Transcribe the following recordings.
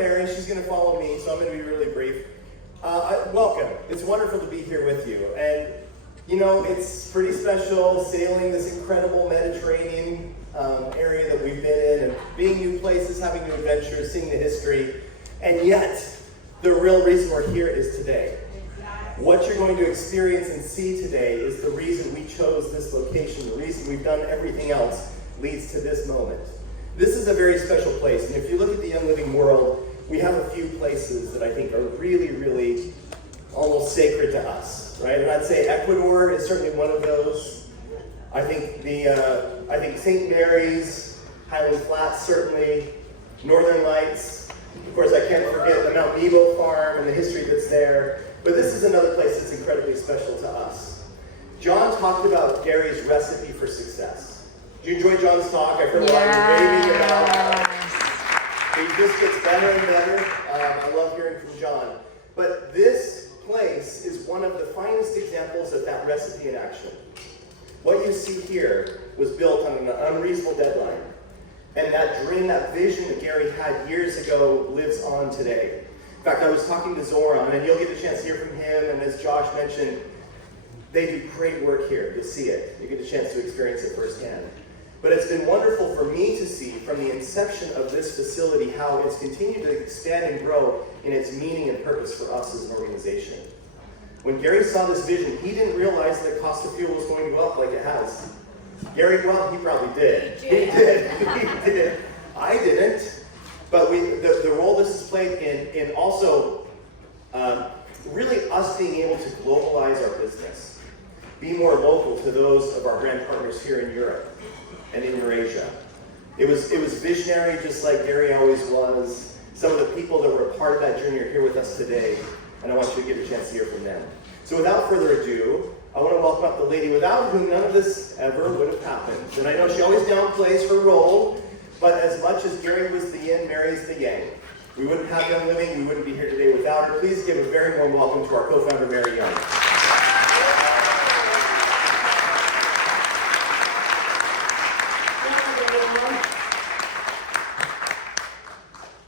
Mary. She's going to follow me, so I'm going to be really brief. Welcome. It's wonderful to be here with you. And, you know, it's pretty special sailing this incredible Mediterranean area that we've been in and being new places, having new adventures, seeing the history. And yet, the real reason we're here is today. What you're going to experience and see today is the reason we chose this location, the reason we've done everything else leads to this moment. This is a very special place, and if you look at the Young Living world, we have a few places that I think are really, really almost sacred to us, right? And I'd say Ecuador is certainly one of those. I think St. Mary's, Highland Flats certainly, Northern Lights. Of course, I can't forget the Mount Nebo farm and the history that's there. But this is another place that's incredibly special to us. John talked about Gary's recipe for success. Did you enjoy John's talk? I've heard a lot of raving about it. It just gets better and better. I love hearing from John. But this place is one of the finest examples of that recipe in action. What you see here was built on an unreasonable deadline. And that dream, that vision that Gary had years ago lives on today. In fact, I was talking to Zoran, and you'll get a chance to hear from him, and as Josh mentioned, they do great work here. You'll see it. You get a chance to experience it firsthand. But it's been wonderful for me to see from the inception of this facility how it's continued to expand and grow in its meaning and purpose for us as an organization. When Gary saw this vision, he didn't realize that cost of fuel was going to go up like it has. Gary, well, he probably did. He did. I didn't. But the role this has played in also really us being able to globalize our business, be more local to those of our brand partners here in Europe and in Eurasia. It was visionary, just like Gary always was. Some of the people that were a part of that journey are here with us today, and I want you to get a chance to hear from them. So without further ado, I want to welcome up the lady without whom none of this ever would have happened. And I know she always downplays her role, but as much as Gary was the yin, Mary's the yang. We wouldn't have Young Living, we wouldn't be here today without her. Please give a very warm welcome to our co-founder, Mary Young.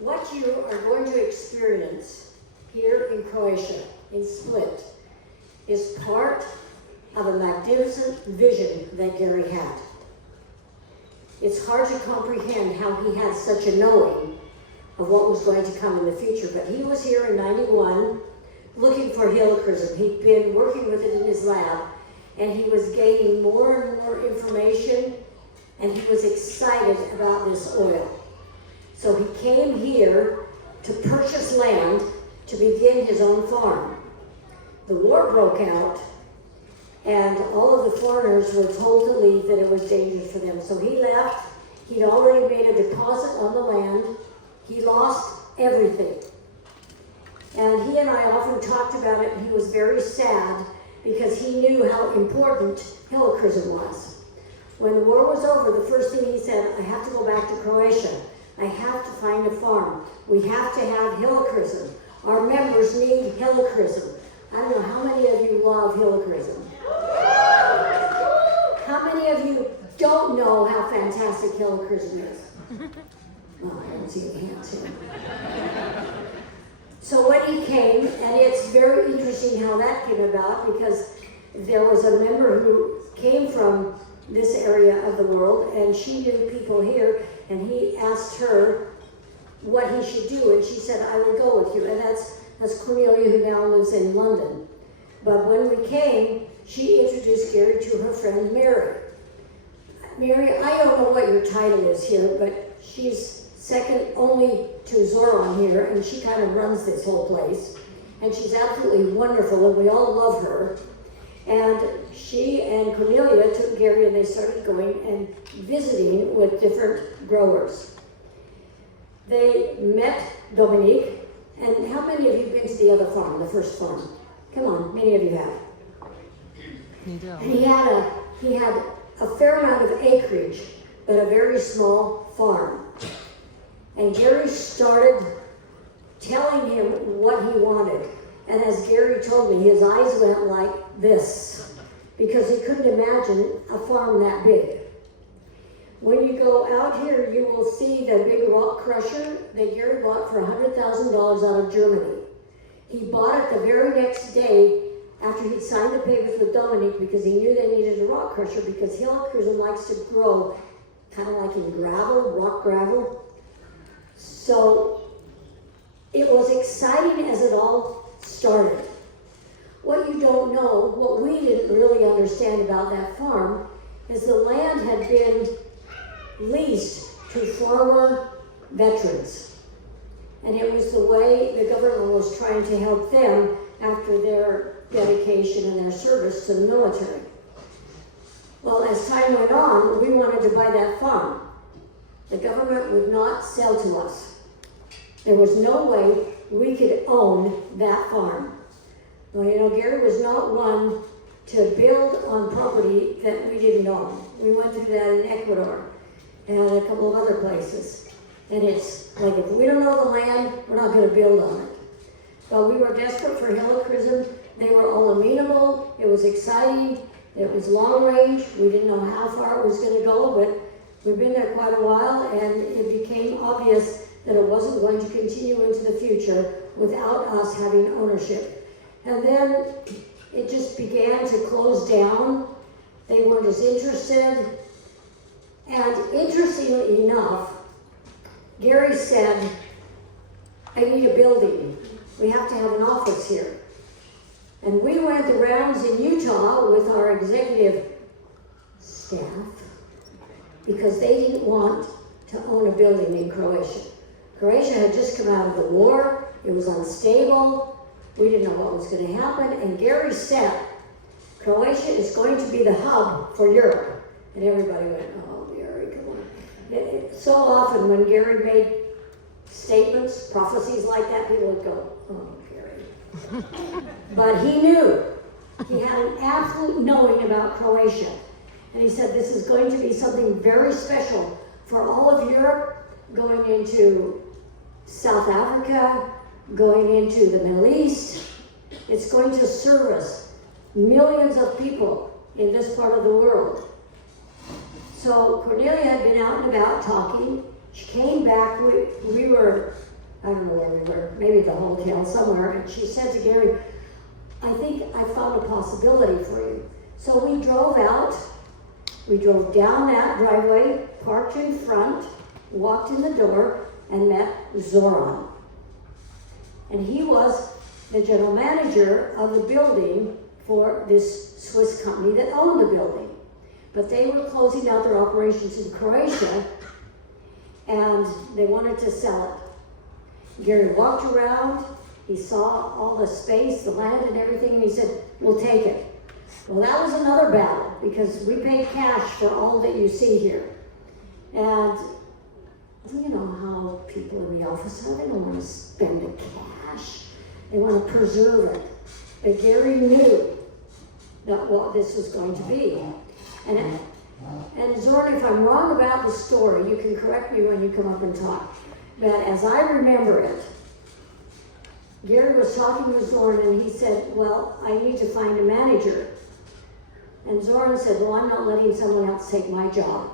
What you are going to experience here in Croatia, in Split, is part of a magnificent vision that Gary had. It's hard to comprehend how he had such a knowing of what was going to come in the future, but he was here in '91 looking for Helichrysum. He'd been working with it in his lab, and he was gaining more and more information, and he was excited about this oil. So he came here to purchase land to begin his own farm. The war broke out, and all of the foreigners were told to leave, that it was dangerous for them. So he left. He'd already made a deposit on the land. He lost everything. And he and I often talked about it, and he was very sad because he knew how important Helichrysum was. When the war was over, the first thing he said, I have to go back to Croatia. I have to find a farm. We have to have Helichrysum. Our members need Helichrysum. I don't know how many of you love Helichrysum. How many of you don't know how fantastic Helichrysum is? Oh, I don't see any hands here. So when he came, and it's very interesting how that came about, because there was a member who came from this area of the world, and she knew people here, and he asked her what he should do, and she said, I will go with you. And that's Cornelia, who now lives in London. But when we came, she introduced Gary to her friend Mary. Mary, I don't know what your title is here, but she's second only to Zoran here, and she kind of runs this whole place. And she's absolutely wonderful, and we all love her. And she and Cornelia took Gary, and they started going and visiting with different growers. They met Dominique, and how many of you have been to the other farm, the first farm? Come on, many of you have. And he had a fair amount of acreage, but a very small farm. And Gary started telling him what he wanted. And as Gary told me, his eyes went like this, because he couldn't imagine a farm that big. When you go out here, you will see the big rock crusher that Gary bought for $100,000 out of Germany. He bought it the very next day after he'd signed the papers with Dominique because he knew they needed a rock crusher because Helichrysum likes to grow kind of like in gravel, rock gravel. So it was exciting as it all started. What you don't know, what we didn't really understand about that farm, is the land had been leased to former veterans. And it was the way the government was trying to help them after their dedication and their service to the military. Well, as time went on, we wanted to buy that farm. The government would not sell to us. There was no way we could own that farm. Well, you know, Gary was not one to build on property that we didn't own. We went through that in Ecuador and a couple of other places. And it's like, if we don't know the land, we're not going to build on it. But we were desperate for Helichrysum. They were all amenable. It was exciting. It was long range. We didn't know how far it was going to go, but we've been there quite a while, and it became obvious that it wasn't going to continue into the future without us having ownership. And then it just began to close down. They weren't as interested. And interestingly enough, Gary said, I need a building. We have to have an office here. And we went the rounds in Utah with our executive staff because they didn't want to own a building in Croatia. Croatia had just come out of the war. It was unstable. We didn't know what was going to happen. And Gary said, Croatia is going to be the hub for Europe. And everybody went, oh, Gary, come on. So often when Gary made statements, prophecies like that, people would go, oh, Gary. But he knew. He had an absolute knowing about Croatia. And he said, this is going to be something very special for all of Europe, going into South Africa, going into the Middle East. It's going to service millions of people in this part of the world. So Cornelia had been out and about talking. She came back. We were, I don't know where we were, maybe at the hotel somewhere. And she said to Gary, I think I found a possibility for you. So we drove out. We drove down that driveway, parked in front, walked in the door, and met Zoran. And he was the general manager of the building for this Swiss company that owned the building. But they were closing out their operations in Croatia, and they wanted to sell it. Gary walked around, he saw all the space, the land and everything, and he said, we'll take it. Well, that was another battle, because we paid cash for all that you see here. And you know how people in the office are, they don't want to spend the cash. They want to preserve it. But Gary knew that what this was going to be. And Zoran, if I'm wrong about the story, you can correct me when you come up and talk. But as I remember it, Gary was talking with Zoran and he said, well, I need to find a manager. And Zoran said, well, I'm not letting someone else take my job.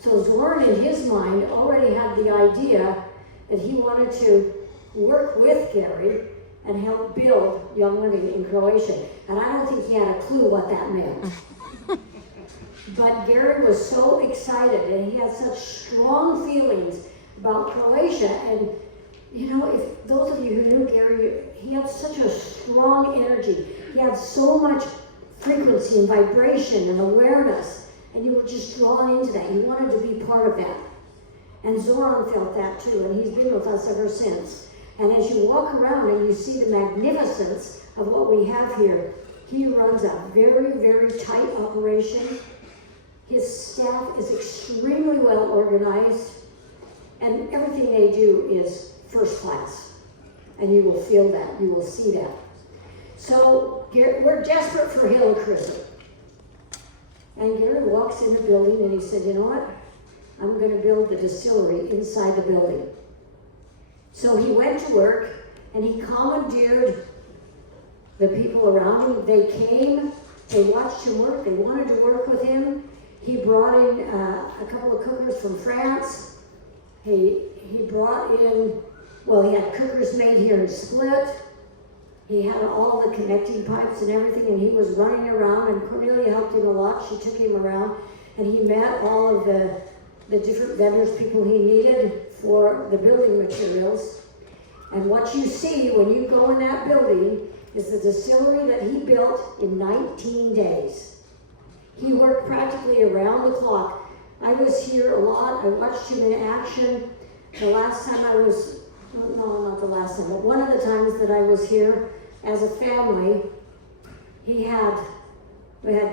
So Zoran, in his mind, already had the idea that he wanted to work with Gary and help build Young Living in Croatia. And I don't think he had a clue what that meant. But Gary was so excited and he had such strong feelings about Croatia. And you know, if those of you who knew Gary, he had such a strong energy. He had so much frequency and vibration and awareness. And you were just drawn into that. You wanted to be part of that. And Zoran felt that too, and he's been with us ever since. And as you walk around and you see the magnificence of what we have here, he runs a very, very tight operation. His staff is extremely well organized, and everything they do is first class. And you will feel that, you will see that. So we're desperate for Helichrysum. And Gary walks in the building and he said, you know what? I'm going to build the distillery inside the building. So he went to work and he commandeered the people around him. They came, they watched him work, they wanted to work with him. He brought in a couple of cookers from France. He brought in, well, he had cookers made here in Split. He had all the connecting pipes and everything, and he was running around, and Cornelia helped him a lot. She took him around, and he met all of the different vendors, people he needed for the building materials. And what you see when you go in that building is the distillery that he built in 19 days. He worked practically around the clock. I was here a lot. I watched him in action. The last time I was, no, not the last time, but one of the times that I was here as a family, we had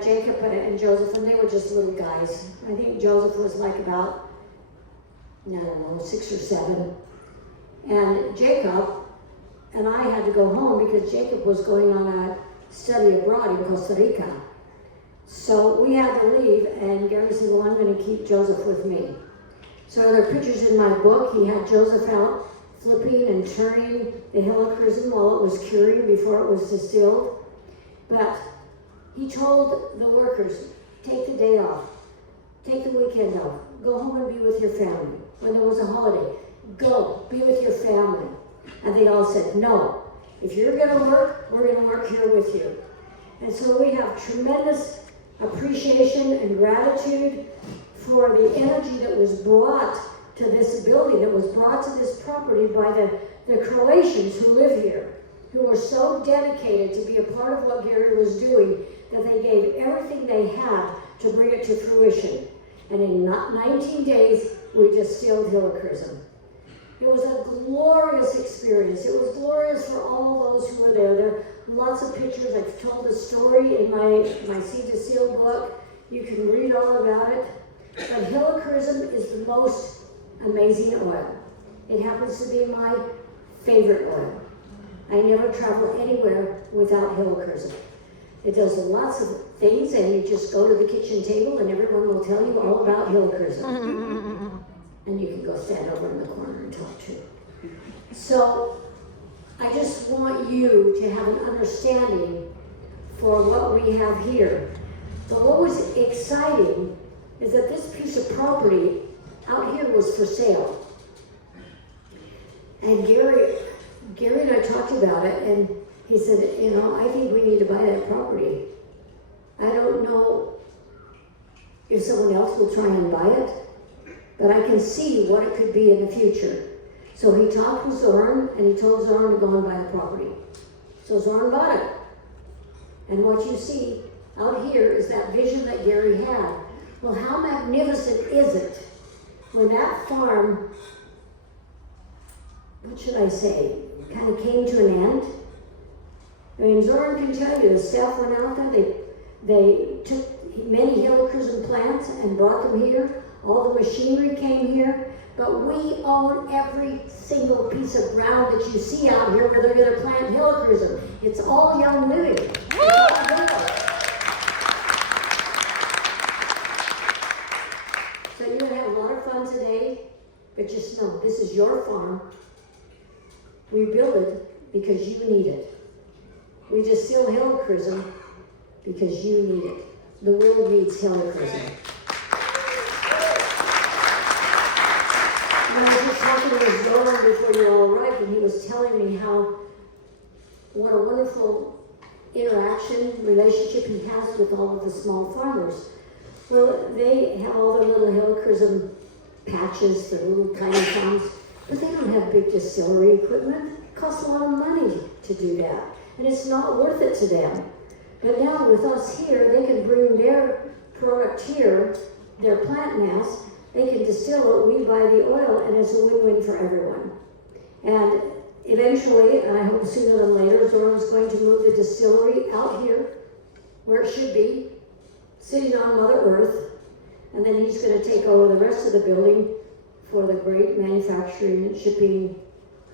Jacob and Joseph, and they were just little guys. I think Joseph was like about, I don't know, 6 or 7. And Jacob and I had to go home because Jacob was going on a study abroad in Costa Rica. So we had to leave, and Gary said, well, I'm going to keep Joseph with me. So there are pictures in my book. He had Joseph out flipping and turning the Helichrysum while it was curing before it was distilled. But he told the workers, take the day off, take the weekend off, go home and be with your family. When there was a holiday, go, be with your family. And they all said, no, if you're going to work, we're going to work here with you. And so we have tremendous appreciation and gratitude for the energy that was brought to this building, that was brought to this property by the Croatians who live here, who were so dedicated to be a part of what Gary was doing that they gave everything they had to bring it to fruition. And in 19 days, we distilled Helichrysum. It was a glorious experience. It was glorious for all those who were there. There are lots of pictures. I've told the story in my Seed to Seal book. You can read all about it. But Helichrysum is the most amazing oil. It happens to be my favorite oil. I never travel anywhere without Helichrysum. It does lots of things, and you just go to the kitchen table and everyone will tell you all about Helichrysum. And you can go stand over in the corner and talk too. So I just want you to have an understanding for what we have here. But what was exciting is that this piece of property out here was for sale. And Gary and I talked about it, and he said, I think we need to buy that property. I don't know if someone else will try and buy it, but I can see what it could be in the future. So he talked with Zoran, and he told Zoran to go and buy the property. So Zoran bought it. And what you see out here is that vision that Gary had. Well, how magnificent is it when that farm, what should I say, kind of came to an end? I mean, Zoran can tell you, the staff went out there, they took many Helichrysum plants and brought them here. All the machinery came here, but we own every single piece of ground that you see out here where they're going to plant Helichrysum. It's all Young Living. So you're going to have a lot of fun today, but just know this is your farm. We build it because you need it. We distill Helichrysum because you need it. The world needs Helichrysum. I was just talking with Zoran before you all arrived, and he was telling me what a wonderful relationship he has with all of the small farmers. Well, they have all their little Helichrysum patches, their little tiny farms, but they don't have big distillery equipment. It costs a lot of money to do that, and it's not worth it to them. But now with us here, they can bring their product here, their plant mass, they can distill it, we buy the oil, and it's a win-win for everyone. And eventually, and I hope sooner than later, Zoran's going to move the distillery out here, where it should be, sitting on Mother Earth, and then he's going to take over the rest of the building for the great manufacturing and shipping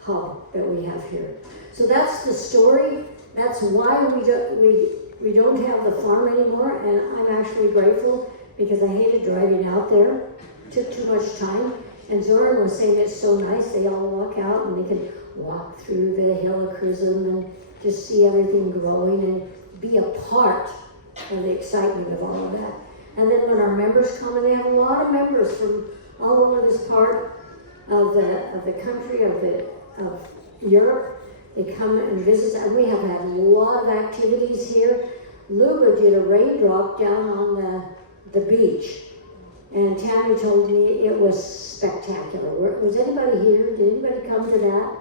hub that we have here. So that's the story. That's why we don't have the farm anymore, and I'm actually grateful because I hated driving out there. Took too much time, and Zoran was saying it's so nice. They all walk out and they can walk through the Helichrysum and just see everything growing and be a part of the excitement of all of that. And then when our members come, and they have a lot of members from all over this part of the country, of Europe, they come and visit, and we have had a lot of activities here. Luba did a raindrop down on the beach, and Tammy told me it was spectacular. Was anybody here? Did anybody come to that?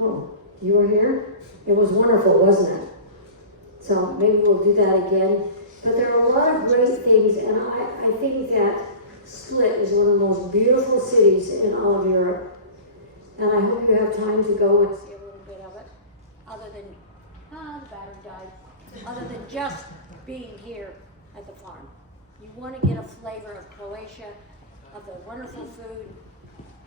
Oh, you were here? It was wonderful, wasn't it? So maybe we'll do that again. But there are a lot of great things, and I think that Split is one of the most beautiful cities in all of Europe. And I hope you have time to go and see a little bit of it, other than, the battery died, other than just being here at the farm. You want to get a flavor of Croatia, of the wonderful food,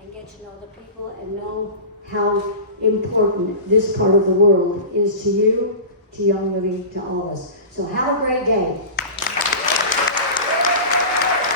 and get to know the people and know how important this part of the world is to you, to Young Living, to all of us. So have a great day.